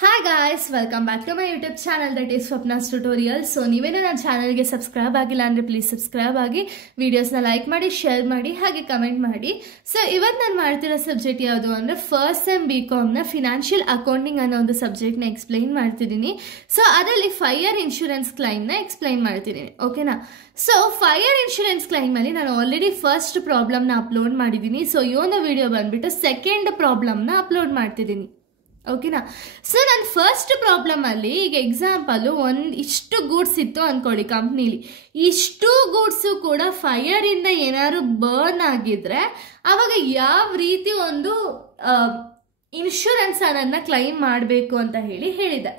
Hi guys, welcome back to my YouTube channel that is Swapna's Tutorial. So ನೀವೇನೋ ನನ್ನ ಚಾನಲ್ಗೆ subscribe ಆಗಿಲ್ಲ ಅಂದರೆ ಪ್ಲೀಸ್ ಸಬ್ಸ್ಕ್ರೈಬ್ ಆಗಿ ವಿಡಿಯೋಸ್ನ ಲೈಕ್ ಮಾಡಿ ಶೇರ್ ಮಾಡಿ ಹಾಗೆ ಕಮೆಂಟ್ ಮಾಡಿ. ಸೊ ಇವತ್ತು ನಾನು ಮಾಡ್ತಿರೋ ಸಬ್ಜೆಕ್ಟ್ ಯಾವುದು ಅಂದರೆ ಫಸ್ಟ್ ಸೆಮ್ BComನ ಫಿನಾನ್ಷಿಯಲ್ ಅಕೌಂಟಿಂಗ್ ಅನ್ನೋ ಒಂದು ಸಬ್ಜೆಕ್ಟ್ನ ಎಕ್ಸ್ಪ್ಲೈನ್ ಮಾಡ್ತಿದ್ದೀನಿ. ಸೊ ಅದರಲ್ಲಿ ಫೈರ್ ಇನ್ಶೂರೆನ್ಸ್ ಕ್ಲೈಮ್ನ ಎಕ್ಸ್ಪ್ಲೈನ್ ಮಾಡ್ತಿದ್ದೀನಿ. ಓಕೆನಾ? ಸೊ ಫೈರ್ ಇನ್ಶೂರೆನ್ಸ್ ಕ್ಲೈಮಲ್ಲಿ ನಾನು ಆಲ್ರೆಡಿ ಫಸ್ಟ್ ಪ್ರಾಬ್ಲಮ್ನ ಅಪ್ಲೋಡ್ ಮಾಡಿದ್ದೀನಿ. ಸೊ ಈ ಒಂದು ವಿಡಿಯೋ ಬಂದ್ಬಿಟ್ಟು ಸೆಕೆಂಡ್ ಪ್ರಾಬ್ಲಮ್ನ ಅಪ್ಲೋಡ್ ಮಾಡ್ತಿದ್ದೀನಿ. ಓಕೆನಾ? ಸೊ ನನ್ನ ಫಸ್ಟ್ ಪ್ರಾಬ್ಲಮಲ್ಲಿ ಈಗ ಎಕ್ಸಾಂಪಲು ಇಷ್ಟು ಗೂಡ್ಸ್ ಇತ್ತು ಅಂದ್ಕೊಳ್ಳಿ ಕಂಪ್ನೀಲಿ. ಇಷ್ಟು ಗೂಡ್ಸು ಕೂಡ ಫೈರಿಂದ ಏನಾದ್ರು ಬರ್ನ್ ಆಗಿದ್ರೆ ಆವಾಗ ಯಾವ ರೀತಿ ಒಂದು ಇನ್ಶೂರೆನ್ಸ್ ಅನ್ನೋದನ್ನ ಕ್ಲೈಮ್ ಮಾಡಬೇಕು ಅಂತ ಹೇಳಿದೆ.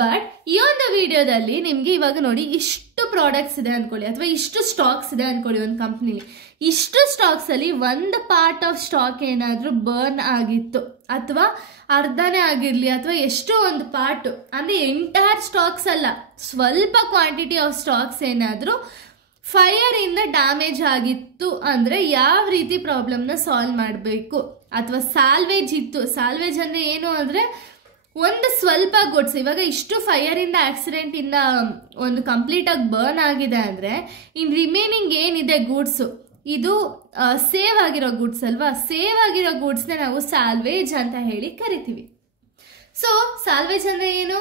ಬಟ್ ಈ ಒಂದು ವಿಡಿಯೋದಲ್ಲಿ ನಿಮಗೆ ಇವಾಗ ನೋಡಿ ಇಷ್ಟು ಪ್ರಾಡಕ್ಟ್ಸ್ ಇದೆ ಅಂದ್ಕೊಳ್ಳಿ ಅಥವಾ ಇಷ್ಟು ಸ್ಟಾಕ್ಸ್ ಇದೆ ಅಂದ್ಕೊಳ್ಳಿ ಒಂದು ಕಂಪ್ನಿಲಿ. ಇಷ್ಟು ಸ್ಟಾಕ್ಸಲ್ಲಿ ಒಂದು ಪಾರ್ಟ್ ಆಫ್ ಸ್ಟಾಕ್ ಏನಾದರೂ ಬರ್ನ್ ಆಗಿತ್ತು ಅಥವಾ ಅರ್ಧನೇ ಆಗಿರಲಿ ಅಥವಾ ಎಷ್ಟೋ ಒಂದು ಪಾರ್ಟು ಅಂದರೆ ಎಂಟೈರ್ ಸ್ಟಾಕ್ಸ್ ಅಲ್ಲ, ಸ್ವಲ್ಪ ಕ್ವಾಂಟಿಟಿ ಆಫ್ ಸ್ಟಾಕ್ಸ್ ಏನಾದರೂ ಫೈರಿಂದ ಡ್ಯಾಮೇಜ್ ಆಗಿತ್ತು ಅಂದರೆ ಯಾವ ರೀತಿ ಪ್ರಾಬ್ಲಮ್ನ ಸಾಲ್ವ್ ಮಾಡಬೇಕು. ಅಥವಾ ಸಾಲ್ವೇಜ್ ಇತ್ತು, ಸಾಲ್ವೇಜ್ ಅಂದರೆ ಏನು ಅಂದರೆ ಒಂದು ಸ್ವಲ್ಪ ಗುಡ್ಸ್ ಇವಾಗ ಇಷ್ಟು ಫೈರಿಂದ ಆಕ್ಸಿಡೆಂಟಿಂದ ಒಂದು ಕಂಪ್ಲೀಟಾಗಿ ಬರ್ನ್ ಆಗಿದೆ ಅಂದರೆ ಇನ್ನು ರಿಮೈನಿಂಗ್ ಏನಿದೆ ಗೂಡ್ಸು ಇದು ಸೇವ್ ಆಗಿರೋ ಗೂಡ್ಸ್ ಅಲ್ವಾ. ಸೇವ್ ಆಗಿರೋ ಗೂಡ್ಸ್ನ ನಾವು ಸಾಲ್ವೇಜ್ ಅಂತ ಹೇಳಿ ಕರಿತೀವಿ. ಸೊ ಸಾಲ್ವೇಜ್ ಅಂದರೆ ಏನು?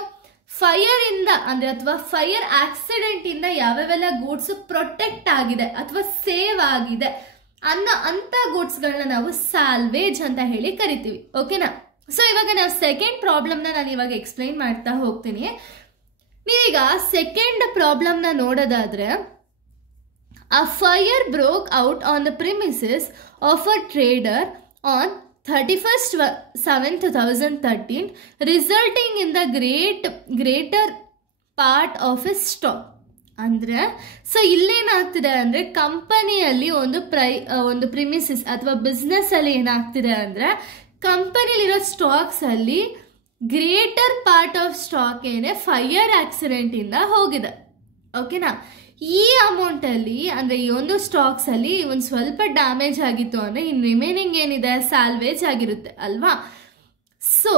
ಫೈರಿಂದ ಅಂದರೆ ಅಥವಾ ಫೈರ್ ಆಕ್ಸಿಡೆಂಟಿಂದ ಯಾವ್ಯಾವೆಲ್ಲ ಗೂಡ್ಸ್ ಪ್ರೊಟೆಕ್ಟ್ ಆಗಿದೆ ಅಥವಾ ಸೇವ್ ಆಗಿದೆ ಅಂಥ ಗೂಡ್ಸ್ಗಳನ್ನ ನಾವು ಸಾಲ್ವೇಜ್ ಅಂತ ಹೇಳಿ ಕರಿತೀವಿ. ಓಕೆನಾ? ಸೊ ಇವಾಗ ನಾವು ಸೆಕೆಂಡ್ ಪ್ರಾಬ್ಲಮ್ನ ನಾನು ಇವಾಗ ಎಕ್ಸ್ಪ್ಲೈನ್ ಮಾಡ್ತಾ ಹೋಗ್ತೀನಿ. ನೀವೀಗ ಸೆಕೆಂಡ್ ಪ್ರಾಬ್ಲಮ್ನ ನೋಡೋದಾದ್ರೆ, a fire broke out on the premises of a trader on 31st/7/2013 resulting in the greater part of his stock. ಅಂದರೆ ಸೊ ಇಲ್ಲೇನಾಗ್ತಿದೆ ಅಂದರೆ ಕಂಪನಿಯಲ್ಲಿ ಒಂದು ಪ್ರಿಮಿಸಿಸ್ ಅಥವಾ ಬಿಸ್ನೆಸ್ಸಲ್ಲಿ ಏನಾಗ್ತಿದೆ ಅಂದರೆ ಕಂಪನಿಲಿರೋ ಸ್ಟಾಕ್ಸಲ್ಲಿ ಗ್ರೇಟರ್ ಪಾರ್ಟ್ ಆಫ್ ಸ್ಟಾಕ್ ಏನೇ ಫೈರ್ ಆಕ್ಸಿಡೆಂಟಿಂದ ಹೋಗಿದೆ. ಓಕೆನಾ? ಈ ಅಮೌಂಟಲ್ಲಿ ಅಂದರೆ ಈ ಒಂದು ಸ್ಟಾಕ್ಸಲ್ಲಿ ಒಂದು ಸ್ವಲ್ಪ ಡ್ಯಾಮೇಜ್ ಆಗಿತ್ತು ಅಂದರೆ ಇನ್ನು ರಿಮೈನಿಂಗ್ ಏನಿದೆ ಸಾಲ್ವೇಜ್ ಆಗಿರುತ್ತೆ ಅಲ್ವಾ. ಸೊ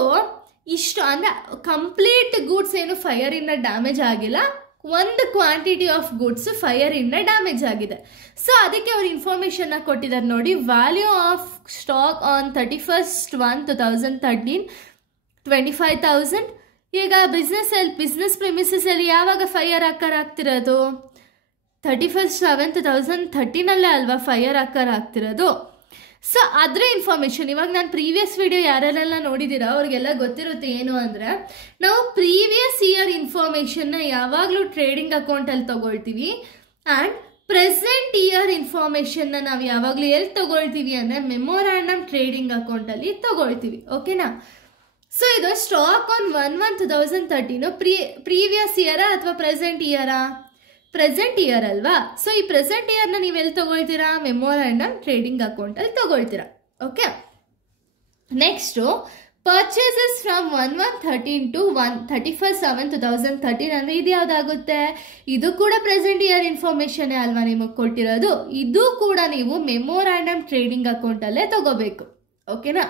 ಇಷ್ಟು ಅಂದರೆ ಕಂಪ್ಲೀಟ್ ಗೂಡ್ಸ್ ಏನು ಫೈರಿಂದ ಡ್ಯಾಮೇಜ್ ಆಗಿಲ್ಲ, ಒಂದು ಕ್ವಾಂಟಿಟಿ ಆಫ್ ಗೂಡ್ಸ್ ಫೈರಿಂದ ಡ್ಯಾಮೇಜ್ ಆಗಿದೆ. ಸೊ ಅದಕ್ಕೆ ಅವ್ರು ಇನ್ಫಾರ್ಮೇಷನ್ನ ಕೊಟ್ಟಿದ್ದಾರೆ ನೋಡಿ. Value of stock on 31st/1/2013 25,000. ಈಗ ಬಿಸ್ನೆಸ್ ಪ್ರಿಮಿಸಸಲ್ಲಿ ಯಾವಾಗ ಫೈರ್ ಅಕ್ಕರ್ ಆಗ್ತಿರೋದು? 31st/7/2013 ಅಲ್ವಾ ಫೈರ್ ಅಕ್ಕರ್ ಆಗ್ತಿರೋದು. ಸೊ ಅದರ ಇನ್ಫಾರ್ಮೇಷನ್ ಇವಾಗ ನಾನು ಪ್ರೀವಿಯಸ್ ವಿಡಿಯೋ ಯಾರೆಲ್ಲ ನೋಡಿದ್ದೀರಾ ಅವ್ರಿಗೆಲ್ಲ ಗೊತ್ತಿರುತ್ತೆ. ಏನು ಅಂದರೆ ನಾವು ಪ್ರೀವಿಯಸ್ ಇಯರ್ ಇನ್ಫಾರ್ಮೇಷನ್ನ ಯಾವಾಗಲೂ ಟ್ರೇಡಿಂಗ್ ಅಕೌಂಟಲ್ಲಿ ತಗೊಳ್ತೀವಿ ಆ್ಯಂಡ್ ಪ್ರೆಸೆಂಟ್ ಇಯರ್ ಇನ್ಫಾರ್ಮೇಷನ್ನ ನಾವು ಯಾವಾಗಲೂ ಎಲ್ಲಿ ತಗೊಳ್ತೀವಿ ಅಂದರೆ ಮೆಮೊರಾಂಡಮ್ ಟ್ರೇಡಿಂಗ್ ಅಕೌಂಟಲ್ಲಿ ತಗೊಳ್ತೀವಿ. ಓಕೆನಾ? ಸೊ ಇದು ಸ್ಟಾಕ್ ಆನ್ 1/1/2013 ಪ್ರೀವಿಯಸ್ ಇಯರಾ ಅಥವಾ ಪ್ರೆಸೆಂಟ್ ಇಯರಾ? ಪ್ರೆಸೆಂಟ್ ಇಯರ್ ಅಲ್ವಾ. ಸೊ ಈ ಪ್ರೆಸೆಂಟ್ ಇಯರ್ನ ನೀವು ಎಲ್ಲಿ ತಗೊಳ್ತೀರಾ? ಮೆಮೊರಾಂಡಮ್ ಟ್ರೇಡಿಂಗ್ ಅಕೌಂಟಲ್ಲಿ ತಗೊಳ್ತೀರಾ. Okay. Next purchases from 1/1/13 to 31st/7/2013 ಅಂದರೆ ಇದು ಯಾವುದಾಗುತ್ತೆ? ಇದು ಕೂಡ ಪ್ರೆಸೆಂಟ್ ಇಯರ್ ಇನ್ಫಾರ್ಮೇಷನ್ನೇ ಅಲ್ವಾ ನಿಮಗೆ ಕೊಟ್ಟಿರೋದು. ಇದು ಕೂಡ ನೀವು ಮೆಮೊರಾಂಡಮ್ ಟ್ರೇಡಿಂಗ್ ಅಕೌಂಟಲ್ಲೇ ತಗೋಬೇಕು. ಓಕೆನಾ?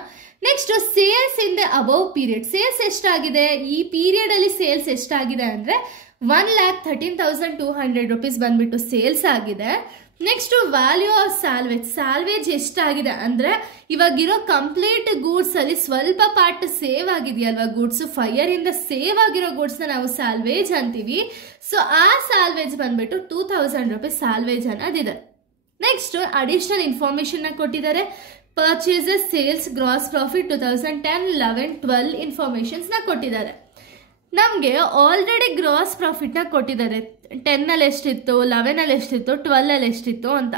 Next sales in the above period. Sales ಎಷ್ಟಾಗಿದೆ ಈ ಪೀರಿಯಡಲ್ಲಿ? ಸೇಲ್ಸ್ ಎಷ್ಟಾಗಿದೆ ಅಂದರೆ 1,13,200 rupees ಬಂದ್ಬಿಟ್ಟು ಸೇಲ್ಸ್ ಆಗಿದೆ. ನೆಕ್ಸ್ಟು ವ್ಯಾಲ್ಯೂ ಆಫ್ ಸಾಲ್ವೇಜ್ ಎಷ್ಟಾಗಿದೆ ಅಂದರೆ ಇವಾಗಿರೋ ಕಂಪ್ಲೀಟ್ ಗೂಡ್ಸಲ್ಲಿ ಸ್ವಲ್ಪ ಪಾರ್ಟ್ ಸೇವ್ ಆಗಿದೆಯಲ್ವಾ ಗೂಡ್ಸು, ಫೈರಿಂದ ಸೇವ್ ಆಗಿರೋ ಗೂಡ್ಸ್ನ ನಾವು ಸಾಲ್ವೇಜ್ ಅಂತೀವಿ. ಸೊ ಆ ಸಾಲ್ವೇಜ್ ಬಂದ್ಬಿಟ್ಟು 2,000 rupees ಸಾಲ್ವೇಜ್ ಅನ್ನೋದಿದೆ. ನೆಕ್ಸ್ಟ್ ಅಡಿಷನಲ್ ಇನ್ಫಾರ್ಮೇಷನ್ನ ಕೊಟ್ಟಿದ್ದಾರೆ. ಪರ್ಚೇಸಸ್, ಸೇಲ್ಸ್, ಗ್ರಾಸ್ ಪ್ರಾಫಿಟ್ 2010, 11, 12 ಇನ್ಫಾರ್ಮೇಷನ್ಸ್ನ ಕೊಟ್ಟಿದ್ದಾರೆ. ನಮಗೆ ಆಲ್ರೆಡಿ ಗ್ರಾಸ್ ಪ್ರಾಫಿಟ್ನ ಕೊಟ್ಟಿದ್ದಾರೆ. 10ಅಲ್ಲಿ ಎಷ್ಟಿತ್ತು, 11ಅಲ್ಲಿ ಎಷ್ಟಿತ್ತು, 12ಅಲ್ಲಿ ಎಷ್ಟಿತ್ತು ಅಂತ.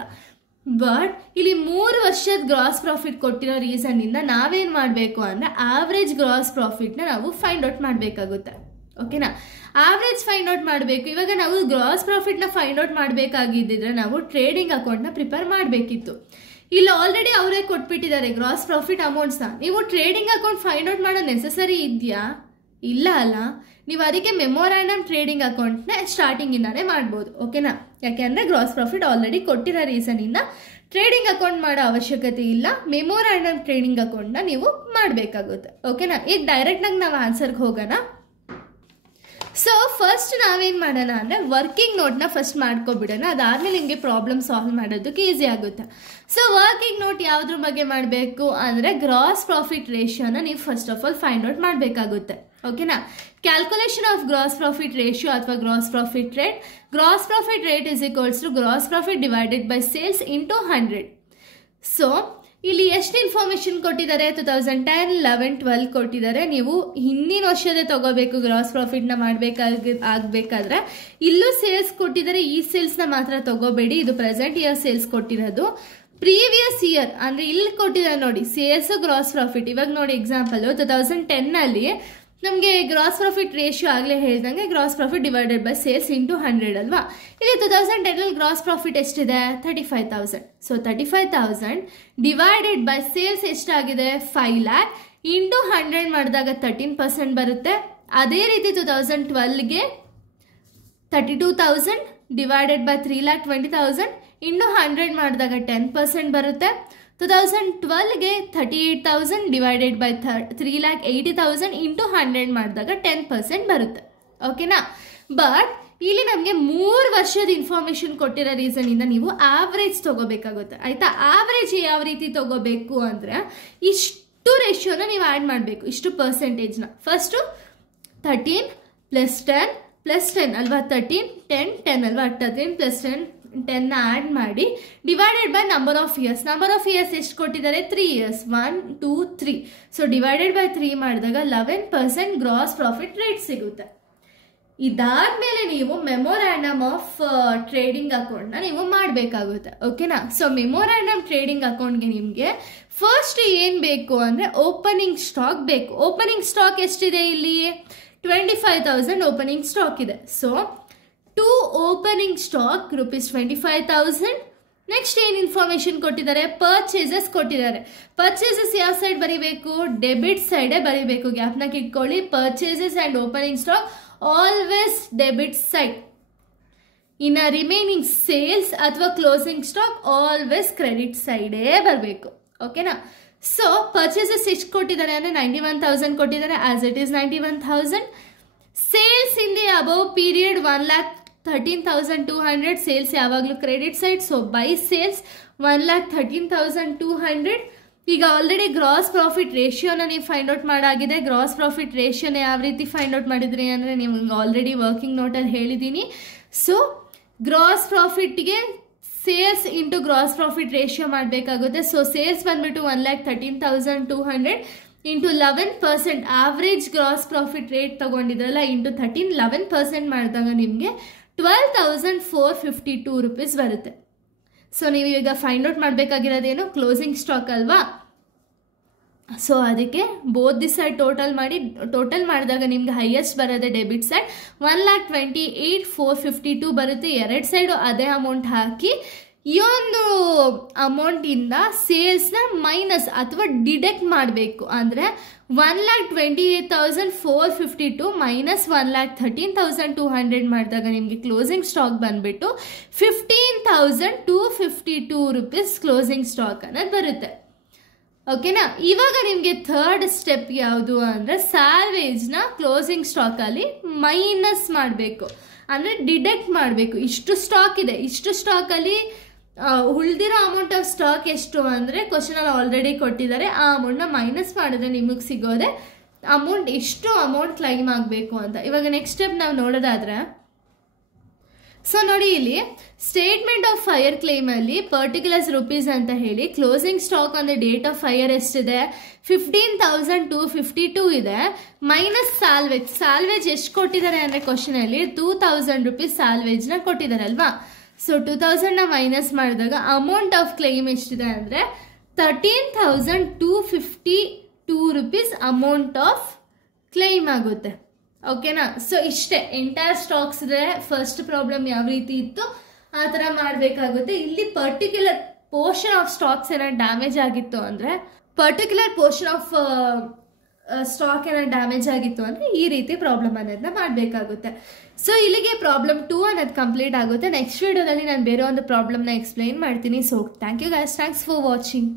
ಬಟ್ ಇಲ್ಲಿ 3 ವರ್ಷದ ಗ್ರಾಸ್ ಪ್ರಾಫಿಟ್ ಕೊಟ್ಟಿರೋ ರೀಸನ್ನಿಂದ ನಾವೇನು ಮಾಡಬೇಕು ಅಂದರೆ ಆವ್ರೇಜ್ ಗ್ರಾಸ್ ಪ್ರಾಫಿಟ್ನ ನಾವು ಫೈಂಡ್ ಔಟ್ ಮಾಡಬೇಕಾಗುತ್ತೆ. ಓಕೆನಾ? ಆವ್ರೇಜ್ ಫೈಂಡ್ ಔಟ್ ಮಾಡಬೇಕು. ಇವಾಗ ನಾವು ಗ್ರಾಸ್ ಪ್ರಾಫಿಟ್ನ ಫೈಂಡ್ ಔಟ್ ಮಾಡಬೇಕಾಗಿದ್ದಿದ್ರೆ ನಾವು ಟ್ರೇಡಿಂಗ್ ಅಕೌಂಟ್ನ ಪ್ರಿಪೇರ್ ಮಾಡಬೇಕಿತ್ತು. ಇಲ್ಲಿ ಆಲ್ರೆಡಿ ಅವರೇ ಕೊಟ್ಬಿಟ್ಟಿದ್ದಾರೆ ಗ್ರಾಸ್ ಪ್ರಾಫಿಟ್ ಅಮೌಂಟ್ಸ್ನ. ನೀವು ಟ್ರೇಡಿಂಗ್ ಅಕೌಂಟ್ ಫೈಂಡ್ ಔಟ್ ಮಾಡೋ ನೆಸಸರಿ ಇದೆಯಾ? ಇಲ್ಲ ಅಲ್ಲ. ನೀವು ಅದಕ್ಕೆ ಮೆಮೊರಾಂಡಮ್ ಟ್ರೇಡಿಂಗ್ ಅಕೌಂಟ್ನ ಸ್ಟಾರ್ಟಿಂಗಿಂದಾನೇ ಮಾಡ್ಬೋದು. ಓಕೆನಾ? ಯಾಕೆಂದರೆ ಗ್ರಾಸ್ ಪ್ರಾಫಿಟ್ ಆಲ್ರೆಡಿ ಕೊಟ್ಟಿರೋ ರೀಸನಿಂದ ಟ್ರೇಡಿಂಗ್ ಅಕೌಂಟ್ ಮಾಡೋ ಅವಶ್ಯಕತೆ ಇಲ್ಲ. ಮೆಮೊರಾಂಡಮ್ ಟ್ರೇಡಿಂಗ್ ಅಕೌಂಟ್ನ ನೀವು ಮಾಡಬೇಕಾಗುತ್ತೆ. ಓಕೆನಾ? ಈಗ ಡೈರೆಕ್ಟಾಗಿ ನಾವು ಆನ್ಸರ್ಗೆ ಹೋಗೋಣ. ಸೊ ಫಸ್ಟ್ ನಾವೇನು ಮಾಡೋಣ ಅಂದರೆ ವರ್ಕಿಂಗ್ ನೋಟ್ನ ಫಸ್ಟ್ ಮಾಡ್ಕೊಬಿಡೋಣ, ಅದಾದಮೇಲೆ ನಿಮಗೆ ಪ್ರಾಬ್ಲಮ್ ಸಾಲ್ವ್ ಮಾಡೋದಕ್ಕೆ ಈಸಿ ಆಗುತ್ತೆ. ಸೊ ವರ್ಕಿಂಗ್ ನೋಟ್ ಯಾವುದ್ರ ಬಗ್ಗೆ ಮಾಡಬೇಕು ಅಂದರೆ ಗ್ರಾಸ್ ಪ್ರಾಫಿಟ್ ರೇಷಿಯೋನ ನೀವು first of all find out ಮಾಡಬೇಕಾಗುತ್ತೆ. ಓಕೆನಾ? Calculation of gross profit ratio ಅಥವಾ gross profit rate is equals to gross profit divided by sales into 100. So ಇಲ್ಲಿ ಎಷ್ಟು ಇನ್ಫಾರ್ಮೇಶನ್ ಕೊಟ್ಟಿದ್ದಾರೆ? 2010, 11, 12 ಕೊಟ್ಟಿದ್ದಾರೆ. ನೀವು ಹಿಂದಿನ ವರ್ಷದೇ ತಗೋಬೇಕು ಗ್ರಾಸ್ ಪ್ರಾಫಿಟ್ನ ಆಗಬೇಕಾದ್ರೆ. ಇಲ್ಲೂ ಸೇಲ್ಸ್ ಕೊಟ್ಟಿದ್ದಾರೆ, ಈ ಸೇಲ್ಸ್ನ ಮಾತ್ರ ತಗೋಬೇಡಿ, ಇದು ಪ್ರೆಸೆಂಟ್ ಇಯರ್ ಸೇಲ್ಸ್ ಕೊಟ್ಟಿರೋದು. ಪ್ರೀವಿಯಸ್ ಇಯರ್ ಅಂದರೆ ಇಲ್ಲಿ ಕೊಟ್ಟಿದ್ದಾರೆ ನೋಡಿ ಸೇಲ್ಸ್ ಗ್ರಾಸ್ ಪ್ರಾಫಿಟ್. ಇವಾಗ ನೋಡಿ ಎಕ್ಸಾಂಪಲ್ 2010 ನಮಗೆ ಗ್ರಾಸ್ ಪ್ರಾಫಿಟ್ ರೇಷಿಯೋ ಆಗಲೇ ಹೇಳ್ದಂಗೆ gross profit divided by sales into 100 ಅಲ್ವಾ. ಇಲ್ಲಿ 2010 ಗ್ರಾಸ್ ಪ್ರಾಫಿಟ್ ಎಷ್ಟಿದೆ? 35,000. ಸೊ 35,000 ಡಿವೈಡೆಡ್ ಬೈ ಸೇಲ್ಸ್ ಎಷ್ಟಾಗಿದೆ? 5 lakh ಇಂಟು 100 ಮಾಡಿದಾಗ 13% ಬರುತ್ತೆ. ಅದೇ ರೀತಿ 2012ಗೆ 32,000 ಡಿವೈಡೆಡ್ ಬೈ 3,20,000 ಇಂಟು 100 ಮಾಡಿದಾಗ 10% ಬರುತ್ತೆ. 2012ಗೆ 38,000 ಡಿವೈಡೆಡ್ ಬೈ 3,80,000 ಇಂಟು 100 ಮಾಡಿದಾಗ 10% ಬರುತ್ತೆ. ಓಕೆನಾ? ಬಟ್ ಇಲ್ಲಿ ನಮಗೆ 3 ವರ್ಷದ ಇನ್ಫಾರ್ಮೇಶನ್ ಕೊಟ್ಟಿರೋ ರೀಸನಿಂದ ನೀವು ಆವ್ರೇಜ್ ತಗೋಬೇಕಾಗುತ್ತೆ. ಆಯ್ತಾ? ಆವ್ರೇಜ್ ಯಾವ ರೀತಿ ತಗೋಬೇಕು ಅಂದರೆ ಇಷ್ಟು ರೇಷಿಯೋನ ನೀವು ಆ್ಯಡ್ ಮಾಡಬೇಕು, ಇಷ್ಟು ಪರ್ಸೆಂಟೇಜ್ನ. ಫಸ್ಟು 13 + 10 + 10 ಅಲ್ವಾ? 13, 10, 10 ಅಲ್ವಾ? 13 + 10 10ನ ಆ್ಯಡ್ ಮಾಡಿ divided by number of years ಎಷ್ಟು ಕೊಟ್ಟಿದ್ದಾರೆ? 3 years. 1, 2, 3. ಸೊ ಡಿವೈಡೆಡ್ ಬೈ 3 ಮಾಡಿದಾಗ 11% ಗ್ರಾಸ್ ಪ್ರಾಫಿಟ್ ರೇಟ್ ಸಿಗುತ್ತೆ. ಇದಾದ್ಮೇಲೆ ನೀವು ಮೆಮೊರಾಂಡಮ್ ಆಫ್ ಟ್ರೇಡಿಂಗ್ ಅಕೌಂಟ್ನ ನೀವು ಮಾಡಬೇಕಾಗುತ್ತೆ. ಓಕೆನಾ? ಸೊ ಮೆಮೊರಾಂಡಮ್ ಟ್ರೇಡಿಂಗ್ ಅಕೌಂಟ್ಗೆ ನಿಮಗೆ ಫಸ್ಟ್ ಏನು ಬೇಕು ಅಂದರೆ ಓಪನಿಂಗ್ ಸ್ಟಾಕ್ ಬೇಕು. ಓಪನಿಂಗ್ ಸ್ಟಾಕ್ ಎಷ್ಟಿದೆ ಇಲ್ಲಿ? 25,000 ಓಪನಿಂಗ್ ಸ್ಟಾಕ್ ಇದೆ. So to opening stock ₹25,000. Next ಏನು ಇನ್ಫಾರ್ಮೇಶನ್ ಕೊಟ್ಟಿದ್ದಾರೆ? ಪರ್ಚೇಸಸ್ ಕೊಟ್ಟಿದ್ದಾರೆ. ಪರ್ಚೇಸಸ್ ಯಾವ ಸೈಡ್ ಬರೀಬೇಕು? ಡೆಬಿಟ್ ಸೈಡೇ ಬರೀಬೇಕು. ಗ್ಯಾಪ್ನಾಗ ಇಟ್ಕೊಳ್ಳಿ. Purchases and opening stock always debit side. ಇನ್ನು ರಿಮೈನಿಂಗ್ ಸೇಲ್ಸ್ ಅಥವಾ ಕ್ಲೋಸಿಂಗ್ ಸ್ಟಾಕ್ ಆಲ್ವೇಸ್ ಕ್ರೆಡಿಟ್ ಸೈಡೇ ಬರಬೇಕು. ಓಕೆನಾ? ಸೊ ಪರ್ಚೇಸಸ್ ಎಷ್ಟು ಕೊಟ್ಟಿದ್ದಾರೆ ಅಂದರೆ 91,000 ಕೊಟ್ಟಿದ್ದಾರೆ. As it is 91,000. Sales in the above period 1,13,200. Sales ಯಾವಾಗಲೂ credit side. So by sales 1,13,200. ಈಗ ಆಲ್ರೆಡಿ ಗ್ರಾಸ್ ಪ್ರಾಫಿಟ್ ರೇಷಿಯೋನ ನೀವು ಫೈಂಡ್ ಔಟ್ ಮಾಡಾಗಿದೆ. ಗ್ರಾಸ್ ಪ್ರಾಫಿಟ್ ರೇಷಿಯೋನ ಯಾವ ರೀತಿ ಫೈಂಡ್ ಔಟ್ ಮಾಡಿದ್ರಿ ಅಂದರೆ ನಿಮ್ಗೆ ಆಲ್ರೆಡಿ ವರ್ಕಿಂಗ್ ನೋಟಲ್ಲಿ ಹೇಳಿದ್ದೀನಿ. ಸೊ ಗ್ರಾಸ್ ಪ್ರಾಫಿಟ್ಗೆ sales into gross profit ratio ಮಾಡಬೇಕಾಗುತ್ತೆ. ಸೊ ಸೇಲ್ಸ್ ಬಂದ್ಬಿಟ್ಟು 1,13,200 into 11% average gross profit rate ತಗೊಂಡಿದ್ರಲ್ಲ ಇಂಟು 13, 11% ಮಾಡಿದಾಗ ನಿಮಗೆ 12,452 ರೂಪೀಸ್ ಬರುತ್ತೆ. ಸೊ ನೀವು ಈಗ ಫೈಂಡ್ ಔಟ್ ಮಾಡಬೇಕಾಗಿರೋದೇನು? ಕ್ಲೋಸಿಂಗ್ ಸ್ಟಾಕ್ ಅಲ್ವಾ? ಸೊ ಅದಕ್ಕೆ ಬೋತ್ ದಿ ಸೈಡ್ ಟೋಟಲ್ ಮಾಡಿದಾಗ ನಿಮ್ಗೆ ಹೈಯೆಸ್ಟ್ ಬರೋದೆ ಡೆಬಿಟ್ ಸೈಡ್ 1,28,452 ಬರುತ್ತೆ. ಎರಡು ಸೈಡು ಅದೇ ಅಮೌಂಟ್ ಹಾಕಿ ಈ ಒಂದು ಅಮೌಂಟಿಂದ ಸೇಲ್ಸ್ನ ಮೈನಸ್ ಅಥವಾ ಡಿಡಕ್ಟ್ ಮಾಡಬೇಕು. ಅಂದರೆ 1,28,452 ಮೈನಸ್ 1,13,200 ಮಾಡಿದಾಗ ನಿಮಗೆ ಕ್ಲೋಸಿಂಗ್ ಸ್ಟಾಕ್ ಬಂದುಬಿಟ್ಟು 15,252 ರೂಪೀಸ್ ಕ್ಲೋಸಿಂಗ್ ಸ್ಟಾಕ್ ಅನ್ನೋದು ಬರುತ್ತೆ. ಓಕೆನಾ? ಇವಾಗ ನಿಮಗೆ ಥರ್ಡ್ ಸ್ಟೆಪ್ ಯಾವುದು ಅಂದರೆ ಸ್ಯಾಲ್ವೇಜ್ನ ಕ್ಲೋಸಿಂಗ್ ಸ್ಟಾಕಲ್ಲಿ ಮೈನಸ್ ಮಾಡಬೇಕು, ಅಂದರೆ ಡಿಡಕ್ಟ್ ಮಾಡಬೇಕು. ಇಷ್ಟು ಸ್ಟಾಕ್ ಇದೆ, ಇಷ್ಟು ಸ್ಟಾಕಲ್ಲಿ ಉಳಿದಿರೋ ಅಮೌಂಟ್ ಆಫ್ ಸ್ಟಾಕ್ ಎಷ್ಟು ಅಂದರೆ ಕ್ವಶನಲ್ಲಿ ಆಲ್ರೆಡಿ ಕೊಟ್ಟಿದ್ದಾರೆ. ಆ ಅಮೌಂಟ್ನ ಮೈನಸ್ ಮಾಡಿದ್ರೆ ನಿಮಗೆ ಸಿಗೋದೆ ಅಮೌಂಟ್, ಎಷ್ಟು ಅಮೌಂಟ್ ಕ್ಲೈಮ್ ಆಗಬೇಕು ಅಂತ. ಇವಾಗ ನೆಕ್ಸ್ಟ್ ಸ್ಟೆಪ್ ನಾವು ನೋಡೋದಾದ್ರೆ, ಸೊ ನೋಡಿ ಇಲ್ಲಿ ಸ್ಟೇಟ್ಮೆಂಟ್ ಆಫ್ ಫೈರ್ ಕ್ಲೇಮಲ್ಲಿ ಪರ್ಟಿಕ್ಯುಲರ್ಸ್ ರುಪೀಸ್ ಅಂತ ಹೇಳಿ closing stock on the date of fire ಎಷ್ಟಿದೆ? 15,252 ಇದೆ. ಮೈನಸ್ ಸ್ಯಾಲ್ವೇಜ್ ಎಷ್ಟು ಕೊಟ್ಟಿದ್ದಾರೆ ಅಂದರೆ ಕ್ವಶನಲ್ಲಿ 2,000 ರೂಪೀಸ್ ಸ್ಯಾಲ್ವೇಜ್ನ ಕೊಟ್ಟಿದ್ದಾರೆ ಅಲ್ವಾ? ಸೊ 2,000ನ ಮೈನಸ್ ಮಾಡಿದಾಗ ಅಮೌಂಟ್ ಆಫ್ ಕ್ಲೈಮ್ ಎಷ್ಟಿದೆ ಅಂದರೆ 13,252 ರೂಪೀಸ್ ಅಮೌಂಟ್ ಆಫ್ ಕ್ಲೈಮ್ ಆಗುತ್ತೆ. ಓಕೆನಾ? ಸೊ ಇಷ್ಟೇ ಎಂಟೈರ್ ಸ್ಟಾಕ್ಸ್ ಇದೆ. ಫಸ್ಟ್ ಪ್ರಾಬ್ಲಮ್ ಯಾವ ರೀತಿ ಇತ್ತು ಆ ಥರ ಮಾಡಬೇಕಾಗುತ್ತೆ. ಇಲ್ಲಿ ಪರ್ಟಿಕ್ಯುಲರ್ ಪೋರ್ಷನ್ ಆಫ್ ಸ್ಟಾಕ್ಸ್ ಏನಾದ್ರು ಡ್ಯಾಮೇಜ್ ಆಗಿತ್ತು ಅಂದರೆ ಈ ರೀತಿ ಪ್ರಾಬ್ಲಮ್ ಅನ್ನೋದನ್ನ ಮಾಡಬೇಕಾಗುತ್ತೆ. ಸೊ ಇಲ್ಲಿಗೆ ಪ್ರಾಬ್ಲಮ್ 2 ಅನ್ನೋದು ಕಂಪ್ಲೀಟ್ ಆಗುತ್ತೆ. ನೆಕ್ಸ್ಟ್ ವಿಡಿಯೋದಲ್ಲಿ ನಾನು ಬೇರೆ ಒಂದು ಪ್ರಾಬ್ಲಮ್ನ ಎಕ್ಸ್ಪ್ಲೈನ್ ಮಾಡ್ತೀನಿ. So thank you guys, thanks for watching.